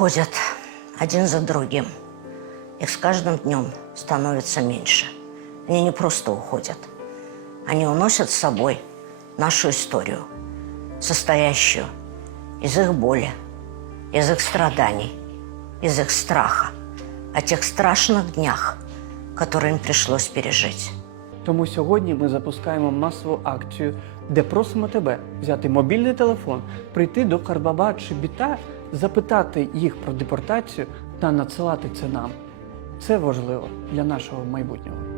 уходят один за другим. Их с каждым днем становится меньше. Они не просто уходят. Они уносят с собой нашу историю, состоящую из их боли, из их страданий, из их страха, о тех страшных днях, которые им пришлось пережить. Тому сьогодні ми запускаємо масову акцію, де просимо тебе взяти мобільний телефон, прийти до Карбаба чи Біта, запитати їх про депортацію та надсилати це нам. Це важливо для нашого майбутнього.